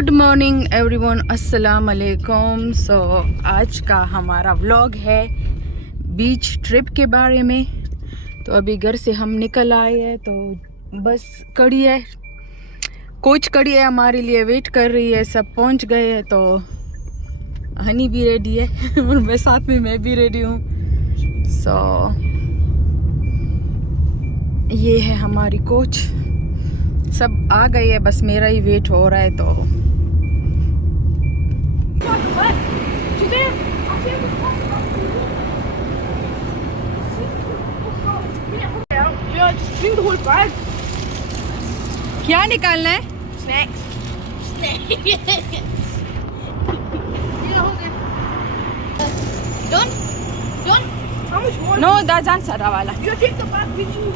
Good morning everyone, अस्सलाम वालेकुम। सो आज का हमारा व्लॉग है बीच ट्रिप के बारे में। तो अभी घर से हम निकल आए हैं, तो बस खड़ी है, कोच खड़ी है, हमारे लिए वेट कर रही है। सब पहुंच गए हैं, तो हनी भी रेडी है और मैं साथ में मैं भी रेडी हूँ। सो ये है हमारी कोच, सब आ गई है, बस मेरा ही वेट हो रहा है। तो क्या निकालना है? Snacks. Don't. How much more? नो दाजान सारा वाला। You take the bag with you.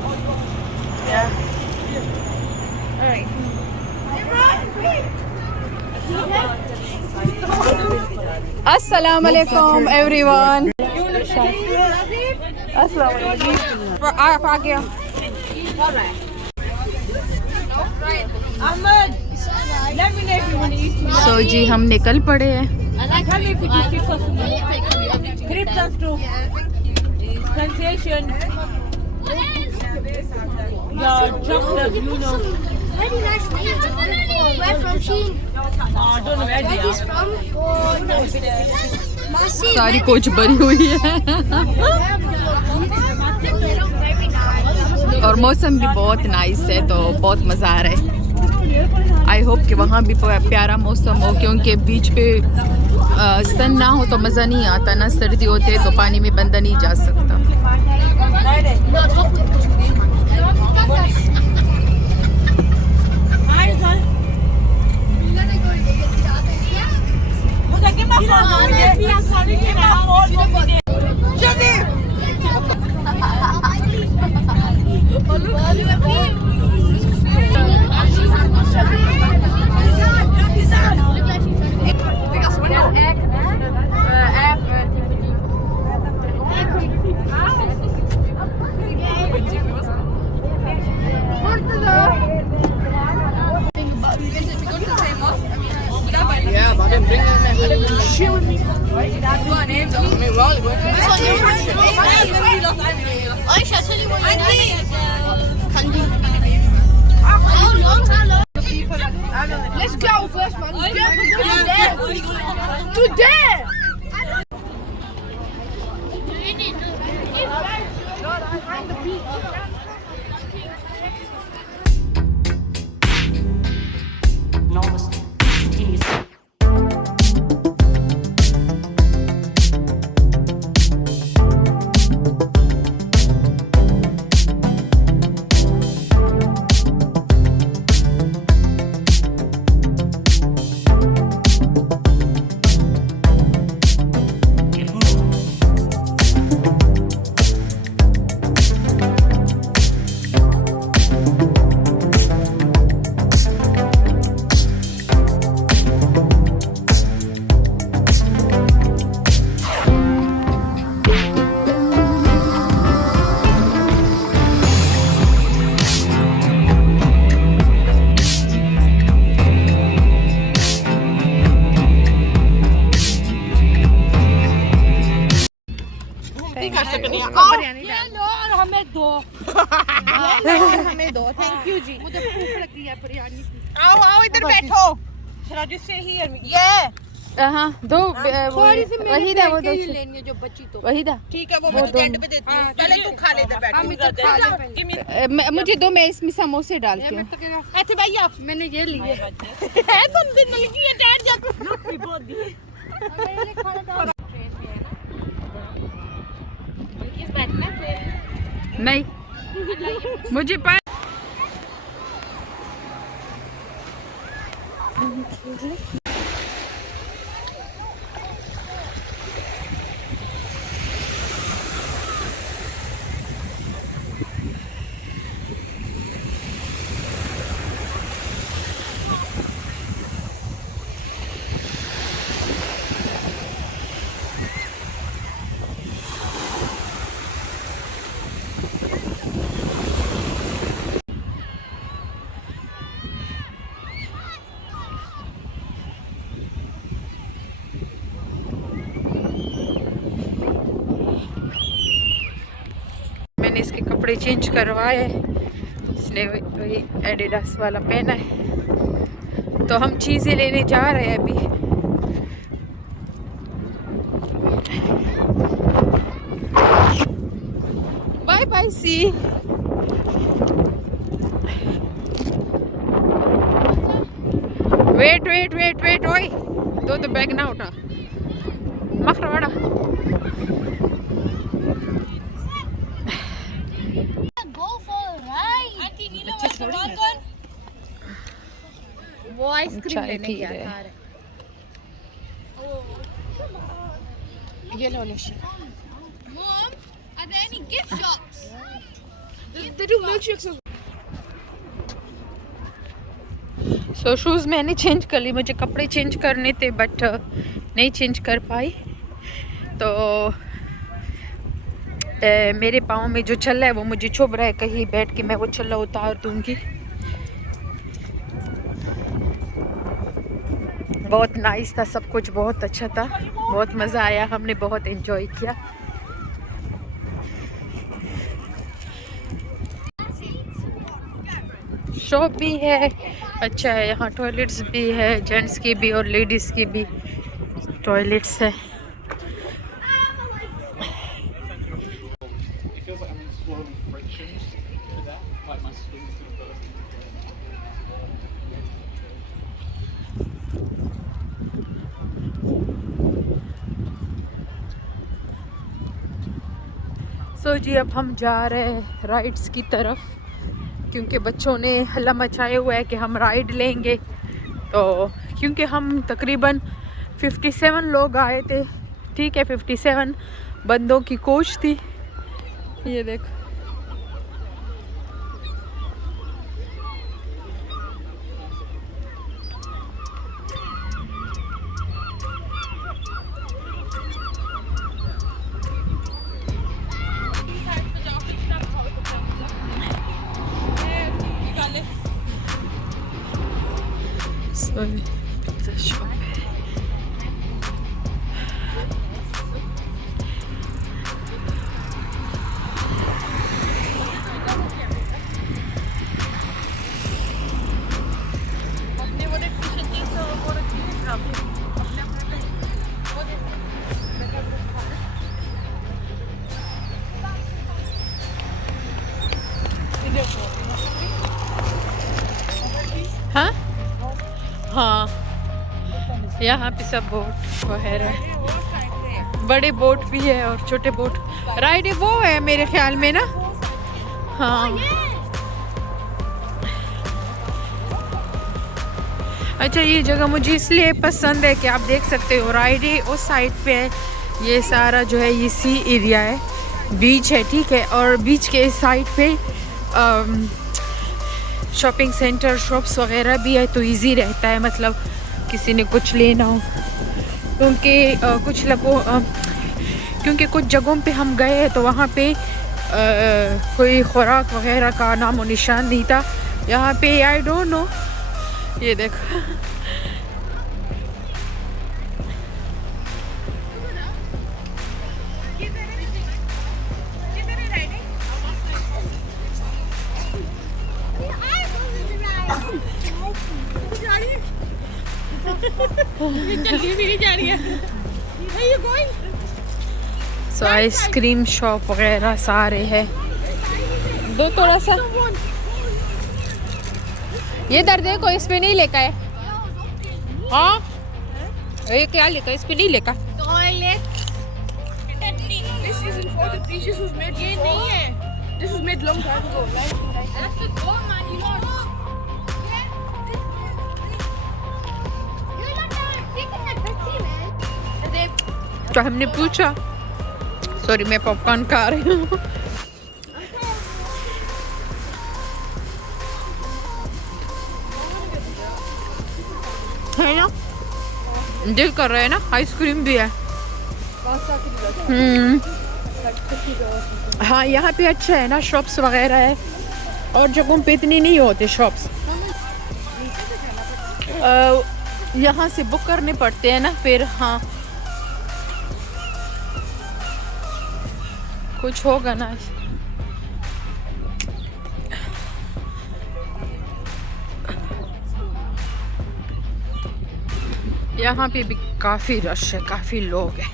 Yeah. Alright. अस्सलाम वालेकुम एवरीवन। अस्सलाम वालेकुम। आप आ गया। सो जी हम निकल पड़े हैं। Sensation. Very nice name. Where from Sheen? I don't know where he's from. सारी कोच भरी हुई है और मौसम भी बहुत नाइस है, तो बहुत मज़ा आ रहा है। आई होप कि वहाँ भी प्यारा मौसम हो, क्योंकि बीच पे सन ना हो तो मज़ा नहीं आता ना। सर्दी होते तो पानी में बंदा नहीं जा सकता। Let's go first, man. Today. हमें दो थैंक यू जी। मुझे भूख लगी है बिरयानी की। आओ आओ इधर बैठो। हाँ दो थोड़ी सी वही दा, वो दो लेनी है जो बची तो। वही दा। ठीक है, वो मैं तो एंड पे देती हूँ। पहले तू खा ले, इधर बैठ। हम इधर खा ले पहले। मुझे दो, मैं इसमें समोसे डालती हूँ। ऐसे भैया मैंने ये ली है। तुम दिन लगी है डैड जा तू बहुत दी। मैंने खाना डाल ट्रेन में है ना। किस बैठना ट्रेन? नहीं मुझे पर मैंने इसके कपड़े चेंज करवाए, इसने वही एडिडास वाला पहना है। तो हम चीज़ें लेने जा रहे हैं अभी। बाय बाय सी। वेट वेट वेट वेट ओए, दो तो बैग ना उठा मखरवाड़ा। Go for a ride. Aunty नीलो वाला सामान कौन? वो आइसक्रीम चाय लेने पी गया रहे। था। ये लो लो। Mom, are there any gift shops? They do milkshakes as so shoes मैंने चेंज कर ली, मुझे कपड़े चेंज करने थे बट नहीं चेंज कर पाई। तो मेरे पाँव में जो छल्ला है वो मुझे चुभ रहा है, कहीं बैठ के मैं वो छल्ला उतार दूंगी। बहुत नाइस था, सब कुछ बहुत अच्छा था, बहुत मज़ा आया, हमने बहुत एंजॉय किया। शॉप भी है, अच्छा है, यहाँ टॉयलेट्स भी है, जेंट्स की भी और लेडीज़ की भी टॉयलेट्स है। सो जी अब हम जा रहे हैं राइड्स की तरफ, क्योंकि बच्चों ने हल्ला मचाया हुआ है कि हम राइड लेंगे। तो क्योंकि हम तकरीबन 57 लोग आए थे, ठीक है, 57 बंदों की कोच थी। ये देखो, पिज़्ज़ा शॉप है। हाँ हाँ, यहाँ पे सब बोट वगैरह, बड़े बोट भी है और छोटे बोट। राइड वो है मेरे ख्याल में ना। हाँ अच्छा, ये जगह मुझे इसलिए पसंद है कि आप देख सकते हो राइड उस साइड पे है, ये सारा जो है ये सी एरिया है, बीच है, ठीक है, और बीच के इस साइड पे शॉपिंग सेंटर शॉप्स वगैरह भी है, तो इजी रहता है, मतलब किसी ने कुछ लेना हो। क्योंकि कुछ लोगों क्योंकि कुछ जगहों पे हम गए हैं तो वहाँ पे कोई खुराक वगैरह का नाम और निशान नहीं था। यहाँ पे आई डोंट नो, ये देखो सो आइसक्रीम शॉप वगैरह सारे हैं। दो थोड़ा सा ये दर देखो, इस पे नहीं लेका है। हाँ ये क्या लेका, इस पे नहीं लेका। This isn't for the beach. This was made. ये नहीं है. This was made long time ago. That's the goal, man. You know. You're not taking that picture, man. तो हमने पूछा, सॉरी मैं पॉपकॉर्न खा रही हूँ। है ना, दिल कर रहा है ना, आइसक्रीम भी है। हाँ यहाँ पे अच्छा है ना, शॉप्स वगैरह है, और जगहों पे इतनी नहीं होते शॉप्स। यहाँ से बुक करने पड़ते हैं ना फिर। हाँ कुछ होगा ना, यहाँ पे भी काफ़ी रश है, काफ़ी लोग हैं।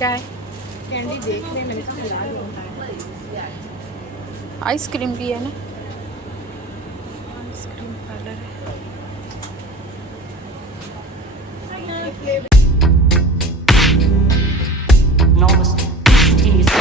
क्या है? कैंडी देख रहे हैं, मैंने कहा यार आइसक्रीम भी है ना, आइसक्रीम पार्लर है। enormous, instantaneous.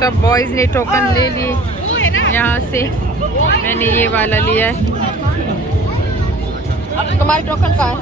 सब बॉयज़ ने टोकन ले लिए यहाँ से, मैंने ये वाला लिया है। तुम्हारे टोकन का है?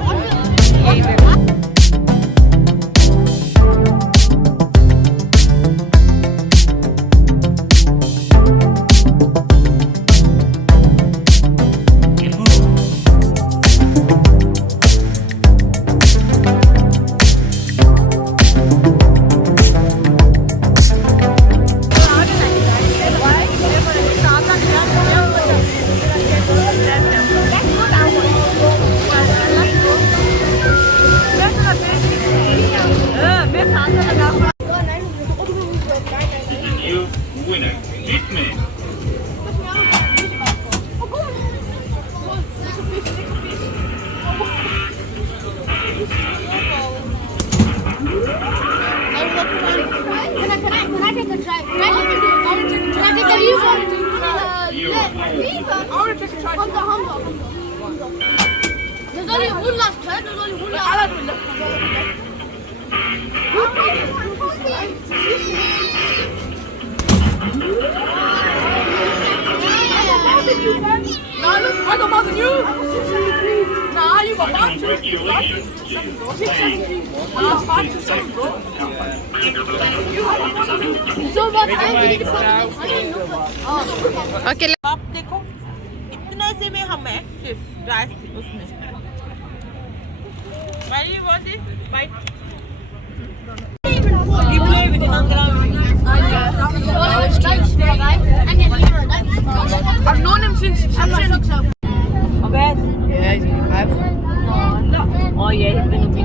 There's only one last turn. There's only one last turn. you, man. Nah, look, I got more than you. Nah, you got more than you. So what time did you Okay. आप देखो इतने से में हम है सिर्फ rice उसमें Why you want it? Bite. You play with it on I've known him since inception. Okay. Yeah, he's 5. Oh yeah, he's been